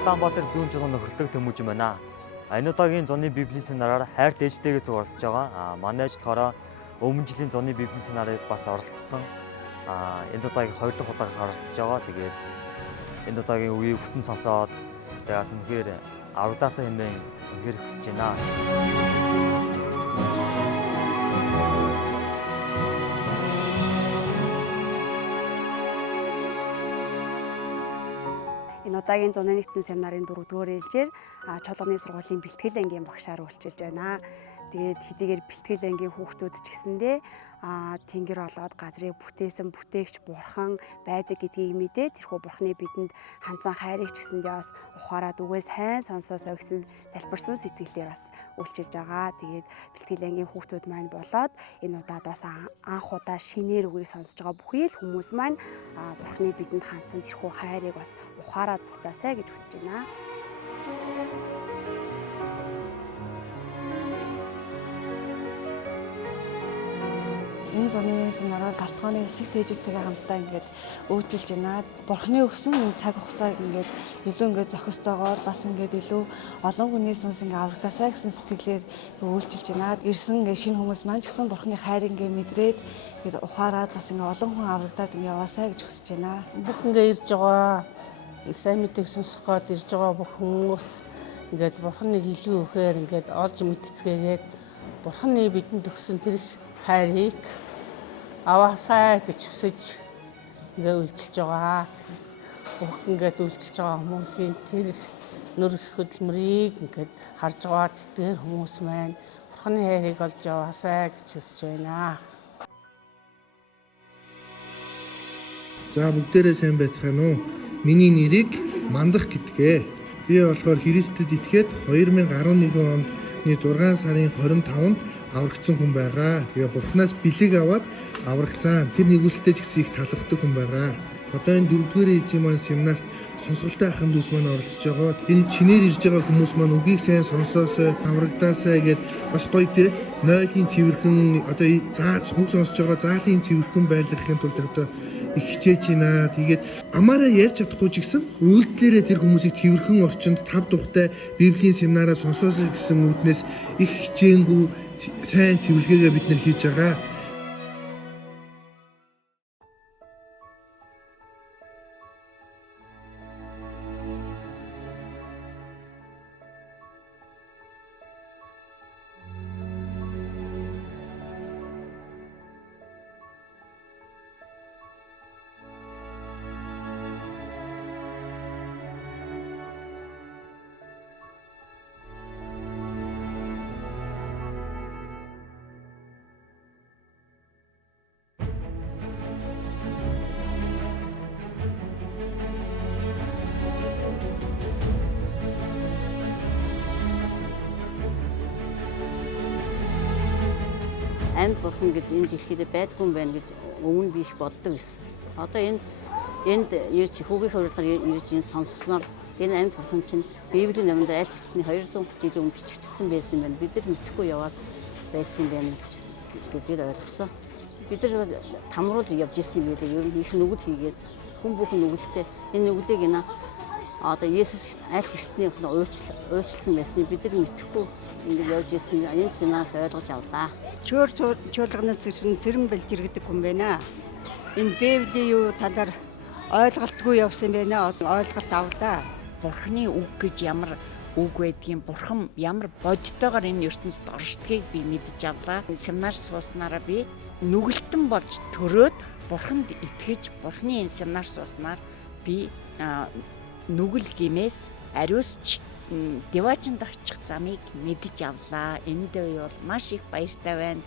Улаанбаатар зүүн чулуун нөхөрлөдөг Тэмүүжин байна. Энэ удаагийн зуны библийн семинараар хайр дэжтэйгээ зүг оролцож байгаа. Манай ажиллахаараа өмнө жилийн зуны библийн семинарыг бас оролцсон. Энэ удаагийн 2 дахь удаагаар оролцож байгаа. Тэгээд энэ удаагийн үеийг бүтэн сонсоод тэгээс үнэхээр авраглаасаа хэмээн үнэхээр хүсэж байна. Энэ удаагийн зуны нэгдсэн семинарын 4-р ээлжээр чуулганы сургуулийн бэлтгэл ангийн багшаар үйлчилж байна. Тэгээд хэдийгээр бэлтгэл ангийн хүүхдүүд ч гэсэндээ тэнгэр олоод газрыг бүтээсэн бүтээгч бурхан байдаг гэдгийг мэдээ тэрхүү бурханы бидэнд ханцан хайрыг ч гэсэндээ бас ухаарад үгээс сайн сонсоосоо гэсэн залбирсан сэтгэлээр бас үйлчилж байгаа. Тэгээд бэлтгэл ангийн хүүхдүүд маань болоод энэ удаад бас анх удаа шинээр үгийг сонсож байгаа бүхий л хүмүүс маань бурханы бидэнд ханцсан тэрхүү хайрыг бас ухаарад буцаасай гэж хүсэж байна. Энэ зуны семинараар галтгооны хэсэг тэжүүдтэйгээ хамтдаа ингээд үйлчилж байна. Бурхны өгсөн энэ цаг хугацааг ингээд илүү ингээд зохистойгоор бас ингээд илүү олон хүний сүнс ингээд аврагтаасаа гэсэн сэтгэлээр үйлчилж байна. Ирсэн ингээд шинэ хүмүүс маань ч гэсэн бурхны хайр ингээд мэдрээд ингээд ухаарад бас ингээд олон хүн аврагдаад ингээд яваасаа гэж хүсэж байна. Бүх ингээд ирж байгаа сайн мэдээг сонсох гээд ирж байгаа бүх хүмүүс ингээд бурхныг илүү ихээр ингээд олж мэдцгээгээд бурхны бидэнд өгсөн тэр хайрыг аваасаа гэж хүсэж ингээд үйлчилж байгаа. Тэгээд бүх ингээд үйлчилж байгаа хүмүүсийн тэр нүр хөдөлмөрийг ингээд харж байгаа тэр хүмүүс маань бурхны хайрыг олж аваасаа гэж хүсэж байна. За бүгдээрээ сайн байцгаана уу? Миний нэрийг Мандах гэдгээ. Би болохоор Христэд итгээд 2011 онд 6 сарын 25-нд аврагдсан хүн байгаа. Тэгээ бурхнаас бэлэг аваад аврагцсан. Тэр нэгүсэлтэй ч гэсэн их талархдаг хүн байгаа. Одоо энэ 4-р ээлжийн маань семинарт сонсголтой ахын дүүс маань оролцож байгаа. Энэ чинээр ирж байгаа хүмүүс маань үгийг сайн сонсоосоо аврагдаасаа гэд бас гоё тэр нойлын цэвэрхэн одоо үг сонсож байгаа заалын цэвэрхэн байлгахын тулд одоо их хичээж байна. Тэгээд амаараа ярьж чадахгүй ч гэсэн үйлдэлээрээ тэр хүмүүсийг цэвэрхэн орчинд тав тухтай библийн семинараа сонсоосоо гэсэн үүднээс их хичээнгүй сайн цэвэрлэгээ бид нар хийж байгаа. Амьд бурхан гэж энэ дэлхийд байдгүй юм байна гэж өмнө би их боддог байсан. Одоо энд ирж хүүгийн хувьдлаар ирж энэ сонссноор энэ амьд бурхан чинь Библийн номонд аль хэдийн 200 жилийн өмнө бичигдсэн байсан юм байна. Бид нар мэдхгүй яваад байсан юм байна гэдгийг ойлгосон. Бид нар тамруул явж ирсэн юм билээ. Ер нь их нүгэл хийгээд хүн бүхэн нүгэлтэй энэ нүглийг одоо Есүс аль хэдийн уучлсан байсан. Бид нар мэдхгүй ингээд явж ирсэн энэ семинарт ойлгож авлаа. Чуулганаас ирсэн цэрэн бэлжиргэдэг хүн байна. Энэ Библийн юу талаар ойлголтгүй явсан байна. Ойлголт авлаа. Бурхны үг гэж ямар үг байдгийг, бурхан ямар бодтойгоор энэ ертөнцид оршдгийг би мэдж авлаа. Семинар сууснараа би нүгэлтэн болж төрөөд бурханд итгэж, бурхны энэ семинар сууснаар би нүгэл гимээс ариусч Деважинд очих замыг мэдж авлаа. Энд бол маш их баяртай байна.